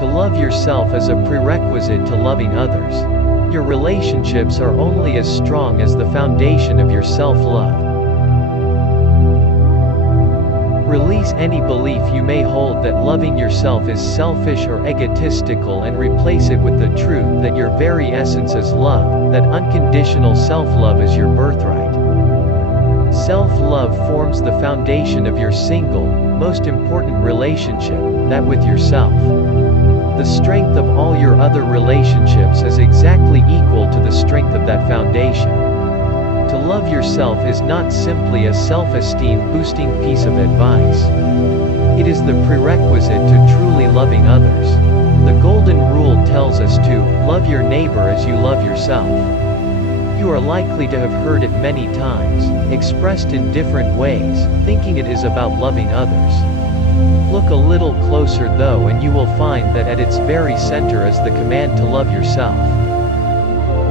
To love yourself is a prerequisite to loving others. Your relationships are only as strong as the foundation of your self-love. Release any belief you may hold that loving yourself is selfish or egotistical and replace it with the truth that your very essence is love, that unconditional self-love is your birthright. Self-love forms the foundation of your single, most important relationship, that with yourself. The strength of all your other relationships is exactly equal to the strength of that foundation. To love yourself is not simply a self-esteem boosting piece of advice. It is the prerequisite to truly loving others. The golden rule tells us to love your neighbor as you love yourself. You are likely to have heard it many times, expressed in different ways, thinking it is about loving others. Look a little closer though and you will find that at its very center is the command to love yourself.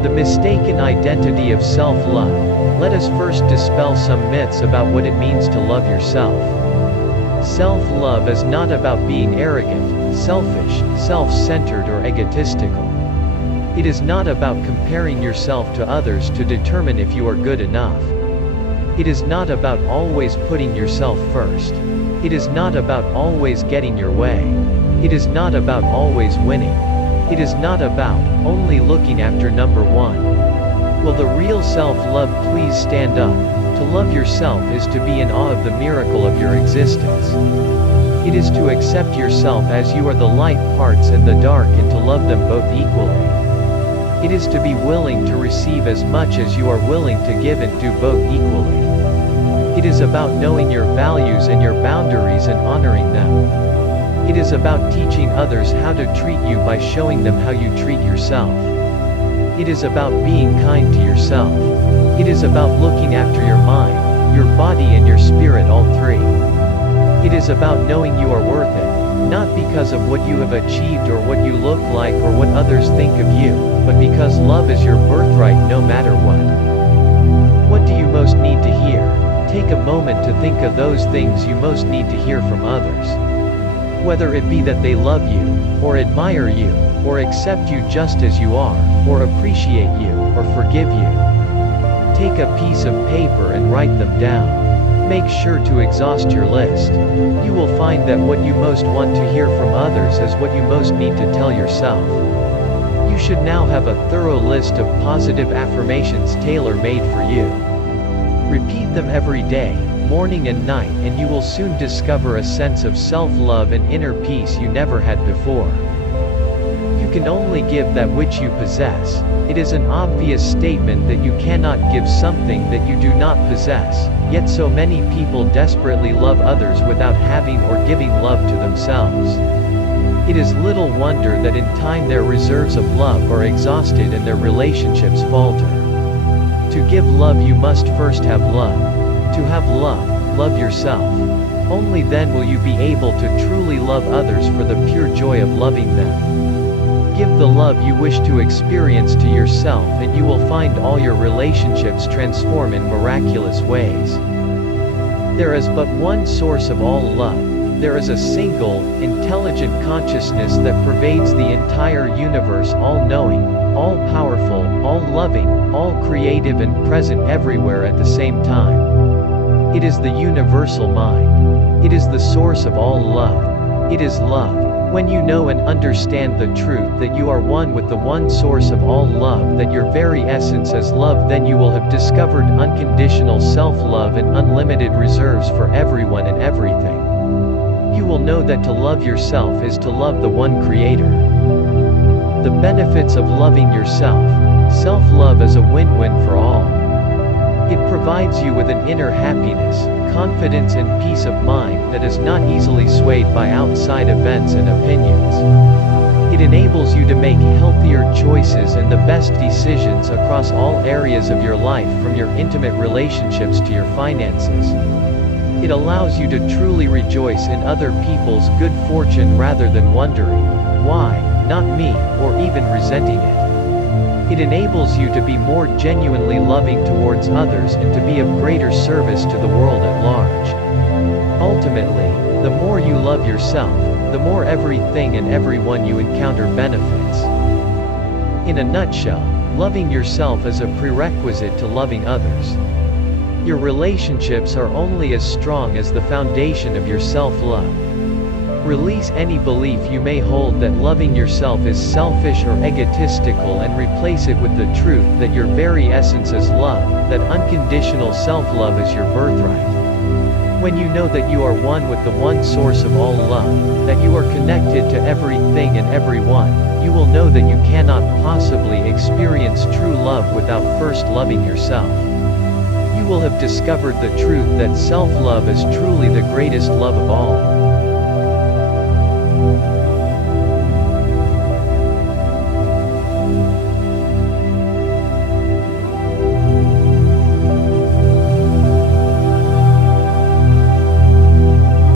The mistaken identity of self-love. Let us first dispel some myths about what it means to love yourself. Self-love is not about being arrogant, selfish, self-centered or egotistical. It is not about comparing yourself to others to determine if you are good enough. It is not about always putting yourself first. It is not about always getting your way. It is not about always winning. It is not about only looking after number one. Will the real self-love please stand up? To love yourself is to be in awe of the miracle of your existence. It is to accept yourself as you are, the light parts and the dark, and to love them both equally. It is to be willing to receive as much as you are willing to give and do both equally. It is about knowing your values and your boundaries and honoring them. It is about teaching others how to treat you by showing them how you treat yourself. It is about being kind to yourself. It is about looking after your mind, your body and your spirit, all three. It is about knowing you are worth it, not because of what you have achieved or what you look like or what others think of you, but because love is your birthright no matter what. What do you most need to hear? Take a moment to think of those things you most need to hear from others. Whether it be that they love you, or admire you, or accept you just as you are, or appreciate you, or forgive you. Take a piece of paper and write them down. Make sure to exhaust your list. You will find that what you most want to hear from others is what you most need to tell yourself. You should now have a thorough list of positive affirmations tailor-made for you. Repeat them every day, morning and night, and you will soon discover a sense of self-love and inner peace you never had before. You can only give that which you possess. It is an obvious statement that you cannot give something that you do not possess, yet so many people desperately love others without having or giving love to themselves. It is little wonder that in time their reserves of love are exhausted and their relationships falter. To give love you must first have love. To have love, love yourself. Only then will you be able to truly love others for the pure joy of loving them. Give the love you wish to experience to yourself and you will find all your relationships transform in miraculous ways. There is but one source of all love. There is a single, intelligent consciousness that pervades the entire universe, all-knowing, all-powerful, all-loving, all-creative and present everywhere at the same time. It is the universal mind. It is the source of all love. It is love. When you know and understand the truth that you are one with the one source of all love, that your very essence is love, then you will have discovered unconditional self-love and unlimited reserves for everyone and everything. You will know that to love yourself is to love the one Creator. The benefits of loving yourself. Self-love is a win-win for all. It provides you with an inner happiness, confidence and peace of mind that is not easily swayed by outside events and opinions. It enables you to make healthier choices and the best decisions across all areas of your life, from your intimate relationships to your finances. It allows you to truly rejoice in other people's good fortune rather than wondering, why, not me, or even resenting it. It enables you to be more genuinely loving towards others and to be of greater service to the world at large. Ultimately, The more you love yourself, the more everything and everyone you encounter benefits. In a nutshell, loving yourself is a prerequisite to loving others. Your relationships are only as strong as the foundation of your self-love. Release any belief you may hold that loving yourself is selfish or egotistical and replace it with the truth that your very essence is love, that unconditional self-love is your birthright. When you know that you are one with the one source of all love, that you are connected to everything and everyone, you will know that you cannot possibly experience true love without first loving yourself. You will have discovered the truth that self-love is truly the greatest love of all.